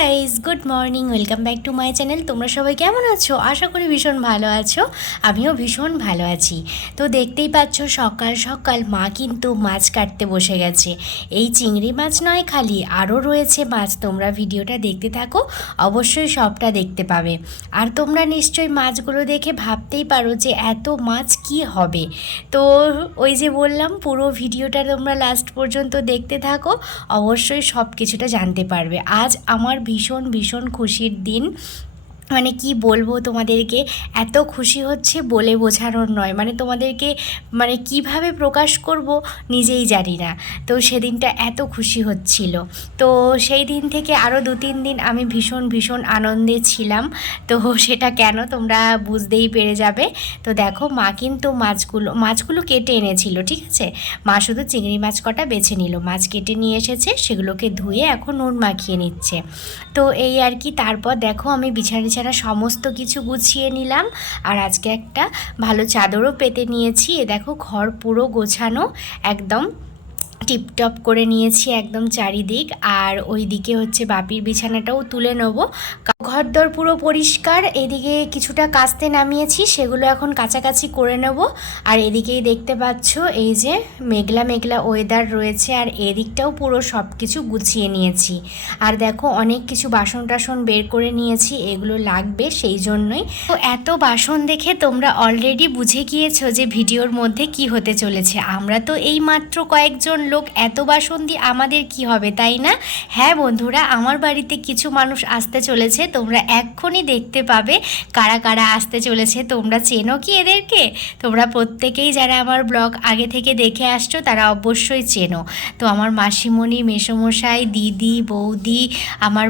Guys, good morning, welcome back to my channel. তোমরা সবাই কেমন আছো? আশা করি ভীষণ ভালো আছো। আমিও ভীষণ ভালো আছি। তো দেখতেই পাচ্ছ সকাল সকাল মা কিন্তু মাছ কাটতে বসে গেছে। এই চিংড়ি মাছ নয়, খালি আরও রয়েছে মাছ। তোমরা ভিডিওটা দেখতে থাকো, অবশ্যই সবটা দেখতে পাবে। আর তোমরা নিশ্চয়ই মাছগুলো দেখে ভাবতেই পারো যে এত মাছ কি হবে। তো ওই যে বললাম, পুরো ভিডিওটা তোমরা লাস্ট পর্যন্ত দেখতে থাকো, অবশ্যই সব কিছুটা জানতে পারবে। আজ আমার ভীষণ ভীষণ খুশির দিন। মানে কি বলবো তোমাদেরকে, এত খুশি হচ্ছে বলে বোঝানোর নয়। মানে তোমাদেরকে মানে কিভাবে প্রকাশ করব নিজেই জানি না। তো সেদিনটা এত খুশি হচ্ছিল। তো সেই দিন থেকে আরও 2-3 দিন আমি ভীষণ ভীষণ আনন্দে ছিলাম। তো সেটা কেন তোমরা বুঝতেই পেরে যাবে। তো দেখো, মা কিন্তু মাছগুলো কেটে এনেছিল, ঠিক আছে। মা শুধু চিংড়ি মাছ কটা বেছে নিল, মাছ কেটে নিয়ে এসেছে, সেগুলোকে ধুয়ে এখন নুন মাখিয়ে নিচ্ছে। তো এই আর কি। তারপর দেখো, আমি বিছানা সমস্ত কিছু গুছিয়ে নিলাম। আর আজকে একটা ভালো চাদরও পেতে নিয়েছি। এ দেখো, ঘর পুরো গোছানো, একদম টিপটপ করে নিয়েছি একদম চারিদিক। আর ওই দিকে হচ্ছে বাপির বিছানাটাও তুলে নেব। ঘরদোর পুরো পরিষ্কার। এদিকে কিছুটা কাচতে নামিয়েছি, সেগুলো এখন কাছাকাছি করে নেব। আর এদিকেই দেখতে পাচ্ছ এই যে মেঘলা মেঘলা ওয়েদার রয়েছে, আর এদিকটাও পুরো সব কিছু গুছিয়ে নিয়েছি। আর দেখো, অনেক কিছু বাসন টাসন বের করে নিয়েছি, এগুলো লাগবে সেই জন্যই। তো এত বাসন দেখে তোমরা অলরেডি বুঝে গিয়েছো যে ভিডিওর মধ্যে কি হতে চলেছে। আমরা তো এই মাত্র কয়েকজন লোক, এত বাসন দিয়ে আমাদের কি হবে, তাই না? হ্যাঁ বন্ধুরা, আমার বাড়িতে কিছু মানুষ আসতে চলেছে, তোমরা এক্ষুনি দেখতে পাবে কারা কারা আসতে চলেছে। তোমরা চেনো কি এদেরকে? তোমরা প্রত্যেকেই যারা আমার ব্লগ আগে থেকে দেখে আসছো তারা অবশ্যই চেনো। তো আমার মাসিমণি, মেসোমশাই, দিদি, বৌদি, আমার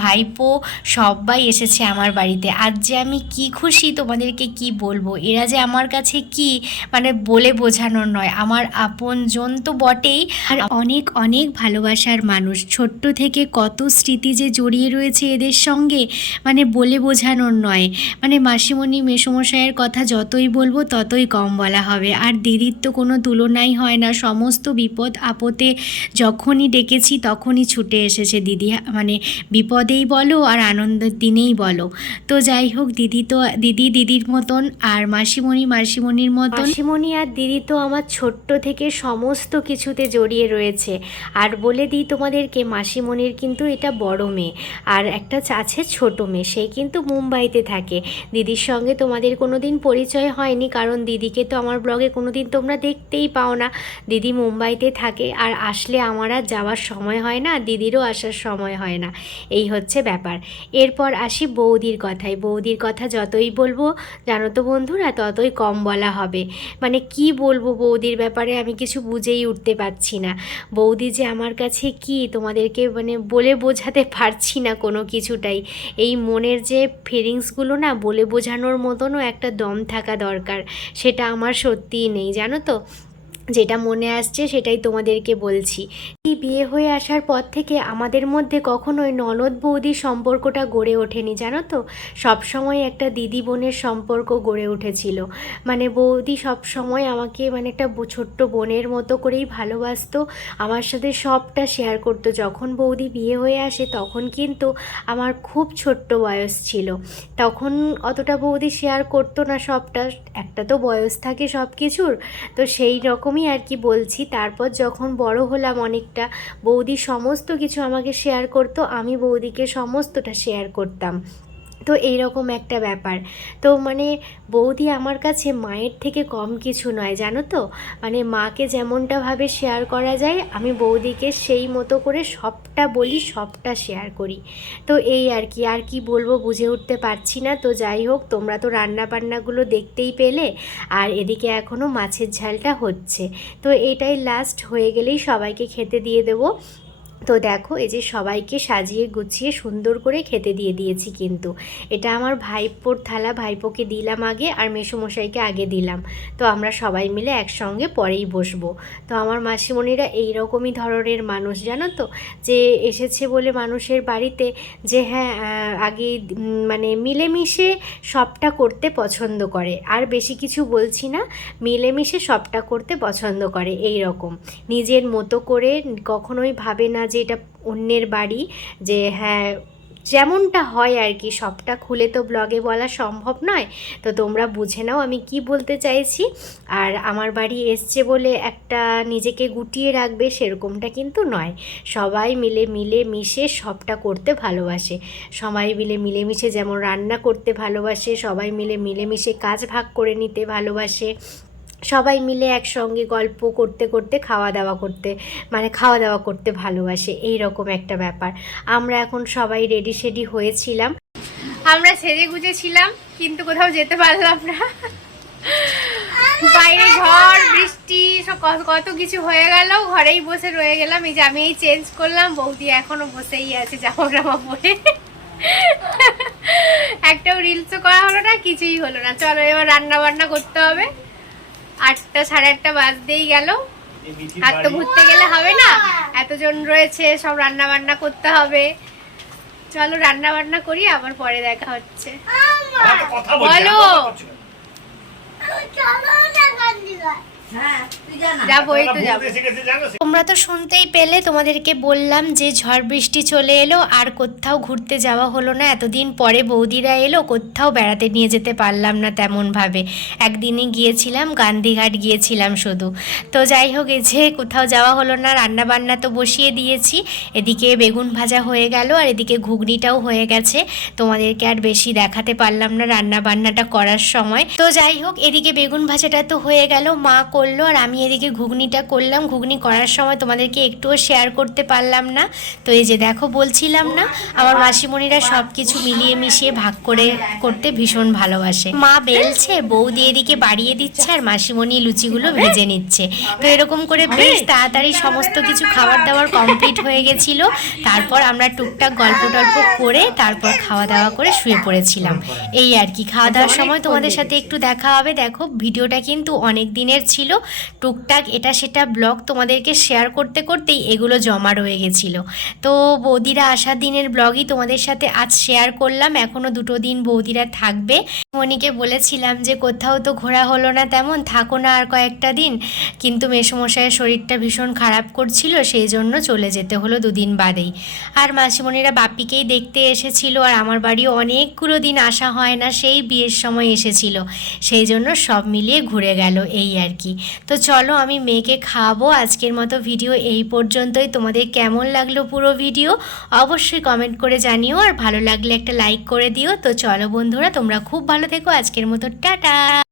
ভাইপো সবাই এসেছে আমার বাড়িতে। আজ যে আমি কি খুশি তোমাদেরকে কি বলবো। এরা যে আমার কাছে কি মানে বলে বোঝানোর নয়, আমার আপনজন তো বটেই, আর অনেক অনেক ভালোবাসার মানুষ। ছোট্ট থেকে কত স্মৃতি যে জড়িয়ে রয়েছে এদের সঙ্গে, মানে বলে বোঝানোর নয়। মানে মাসিমণি, মেসোমশাইয়ের কথা যতই বলবো ততই কম বলা হবে। আর দিদির তো কোনো তুলনাই হয় না। সমস্ত বিপদ আপদে যখনই ডেকেছি তখনই ছুটে এসেছে দিদি। মানে বিপদেই বলো আর আনন্দের দিনেই বলো। তো যাই হোক, দিদির মতন, আর মাসিমণির মতন। মাসিমণি আর দিদি তো আমার ছোট্ট থেকে সমস্ত কিছুতে জড়িয়ে রয়েছে। আর বলে দিই তোমাদেরকে, মাসিমণির কিন্তু এটা বড় মেয়ে, আর একটা আছে ছোট মেয়ে, সে কিন্তু মুম্বাইতে থাকে। দিদির সঙ্গে তোমাদের কোনো দিন পরিচয় হয়নি, কারণ দিদিকে তো আমার ব্লগে কোনো দিন তোমরা দেখতেই পাও না। দিদি মুম্বাইতে থাকে, আর আসলে আমার আর যাওয়ার সময় হয় না, দিদিরও আসার সময় হয় না। এই হচ্ছে ব্যাপার। এরপর আসি বৌদির কথায়। বৌদির কথা যতই বলবো জানো তো বন্ধুরা, ততই কম বলা হবে। মানে কি বলবো বৌদির ব্যাপারে, আমি কিছু বুঝেই উঠতে পারছি না। বৌদি যে আমার কাছে কি তোমাদেরকে মানে বলে বোঝাতে পারছি না কোনো কিছুটাই। এই মনের যে ফিলিংসগুলো না, বলে বোঝানোর মতনও একটা দম থাকা দরকার, সেটা আমার সত্যিই নেই, জানো তো। যেটা মনে আসছে সেটাই তোমাদেরকে বলছি। এই বিয়ে হয়ে আসার পর থেকে আমাদের মধ্যে কখনোই ননদ বৌদির সম্পর্কটা গড়ে ওঠেনি, জানো তো। সবসময় একটা দিদি বোনের সম্পর্ক গড়ে উঠেছিল। মানে বৌদি সব সময় আমাকে মানে একটা ছোট্ট বোনের মতো করেই ভালোবাসতো, আমার সাথে সবটা শেয়ার করতো। যখন বৌদি বিয়ে হয়ে আসে তখন কিন্তু আমার খুব ছোট্ট বয়স ছিল, তখন অতটা বৌদি শেয়ার করতো না সবটা। একটা তো বয়স থাকে সব কিছুর, তো সেই রকমই আর কি বলছি। তারপর যখন বড় হলাম অনেকটা, বৌদি সমস্ত কিছু আমাকে শেয়ার করতো, আমি বৌদিকে সমস্তটা শেয়ার করতাম। তো এইরকম একটা ব্যাপার। তো মানে বৌদি আমার কাছে মায়ের থেকে কম কিছু নয়, জানো তো। মানে মাকে যেমনটাভাবে শেয়ার করা যায়, আমি বৌদিকে সেই মতো করে সবটা বলি, সবটা শেয়ার করি। তো এই আর কি বলবো বুঝে উঠতে পারছি না। তো যাই হোক, তোমরা তো রান্না বান্নাগুলো দেখতেই পেলে। আর এদিকে এখনও মাছের ঝালটা হচ্ছে। তো এইটাই লাস্ট হয়ে গেলেই সবাইকে খেতে দিয়ে দেবো। তো দেখো, এই যে সবাইকে সাজিয়ে গুছিয়ে সুন্দর করে খেতে দিয়ে দিয়েছি। কিন্তু এটা আমার ভাইপোর থালা, ভাইপোকে দিলাম আগে, আর মেসোমশাইকে আগে দিলাম। তো আমরা সবাই মিলে একসঙ্গে পরেই বসবো। তো আমার মাসিমণিরা এই রকমই ধরনের মানুষ, জানো তো। যে এসেছে বলে মানুষের বাড়িতে, যে হ্যাঁ আগে মানে মিলেমিশে সবটা করতে পছন্দ করে। আর বেশি কিছু বলছি না, মিলেমিশে সবটা করতে পছন্দ করে। এই রকম নিজের মতো করে কখনোই ভাবে না যে এটা অন্যের বাড়ি, যে হ্যাঁ যেমনটা হয় আর কি, সবটা খুলে তো ব্লগে বলা সম্ভব নয়, তো তোমরা বুঝে নাও আমি কি বলতে চাইছি। আর আমার বাড়ি এসছে বলে একটা নিজেকে গুটিয়ে রাখবে সেরকমটা কিন্তু নয়, সবাই মিলে মিশে সবটা করতে ভালোবাসে, সবাই মিলেমিশে যেমন রান্না করতে ভালোবাসে, সবাই মিলেমিশে কাজ ভাগ করে নিতে ভালোবাসে, সবাই মিলে একসঙ্গে গল্প করতে করতে খাওয়া দাওয়া করতে ভালোবাসে, এই রকম একটা ব্যাপার। আমরা এখন সবাই রেডি সেডি হয়েছিলাম, আমরা সেজে গুজেছিলাম কিন্তু কোথাও যেতে পারলাম না, বাইরে ঝড় বৃষ্টি সব কত কিছু হয়ে গেল, ঘরেই বসে রয়ে গেলাম। এই যে আমি এই চেঞ্জ করলাম, বৌদি এখনো বসেই আছে জামা পরে, একটাও রিলসও করা হলো না, কিছুই হলো না। চলো এবার রান্না বান্না করতে হবে, 8টা 8:30 বাজতেই গেল, আর তো ঘুরতে গেলে হবে না, এতজন রয়েছে, সব রান্না বান্না করতে হবে। চলো রান্না বান্না করি, আবার পরে দেখা হচ্ছে। বলো যাবো, এই তো যাবো। তোমরা তো শুনতেই পেলে, তোমাদেরকে বললাম যে ঝড় বৃষ্টি চলে এলো, আর কোথাও ঘুরতে যাওয়া হলো না। এতদিন পরে বৌদিরা এলো, কোথাও বেড়াতে নিয়ে যেতে পারলাম না তেমনভাবে। একদিনে গিয়েছিলাম, গান্ধীঘাট গিয়েছিলাম শুধু। তো যাই হোক, এই যে কোথাও যাওয়া হলো না, রান্না বান্না তো বসিয়ে দিয়েছি, এদিকে বেগুন ভাজা হয়ে গেল, আর এদিকে ঘুগনিটাও হয়ে গেছে। তোমাদেরকে আর বেশি দেখাতে পারলাম না রান্না বান্নাটা করার সময়। তো যাই হোক, এদিকে বেগুন ভাজাটা তো হয়ে গেল, মা করলো, আর আমি এদিকে ঘুগনিটা করলাম। ঘুগনি করার সময় তোমাদেরকে একটুও শেয়ার করতে পারলাম না। তো এই যে দেখো, বলছিলাম না আমার মাসিমণিরা সব কিছু মিলিয়ে মিশিয়ে ভাগ করে করতে ভীষণ ভালোবাসে। মা বেলছে, বৌদি এদিকে বাড়িয়ে দিচ্ছে, আর মাসিমণি লুচিগুলো ভেজে নিচ্ছে। তো এরকম করে বেশ তাড়াতাড়ি সমস্ত কিছু খাবার দাবার কমপ্লিট হয়ে গেছিল। তারপর আমরা টুকটাক গল্প টল্প করে তারপর খাওয়া দাওয়া করে শুয়ে পড়েছিলাম। এই আর কি, খাওয়া দাওয়ার সময় তোমাদের সাথে একটু দেখা হবে। দেখো ভিডিওটা কিন্তু অনেক দিনের ছিল, টুকটাক এটা সেটা ব্লগ তোমাদেরকে শেয়ার করতে করতেই এগুলো জমা রয়ে গেছিলো। তো বৌদিরা আসার দিনের ব্লগই তোমাদের সাথে আজ শেয়ার করলাম। এখনও 2 দিন বৌদিরা থাকবে। মনিকে বলেছিলাম যে কোথাও তো ঘোরা হলো না তেমন, থাকো না আর কয়েকটা দিন, কিন্তু মেসোমশাইয়ের শরীরটা ভীষণ খারাপ করছিল, সেই জন্য চলে যেতে হলো 2 দিন বাদেই। আর মাসিমণিরা বাপিকেই দেখতে এসেছিল, আর আমার বাড়িও অনেকগুলো দিন আসা হয় না, সেই বিয়ের সময় এসেছিল, সেই জন্য সব মিলিয়ে ঘুরে গেল, এই আর কি। তো চলো আমি মেয়েকে খাওয়াবো। আজকের মতো ভিডিও এই পর্যন্তই। তোমাদের কেমন লাগলো পুরো ভিডিও অবশ্যই কমেন্ট করে জানিও, আর ভালো লাগলে একটা লাইক করে দিও। তো চলো বন্ধুরা, তোমরা খুব ভালো থেকো। আজকের মতো টাটা।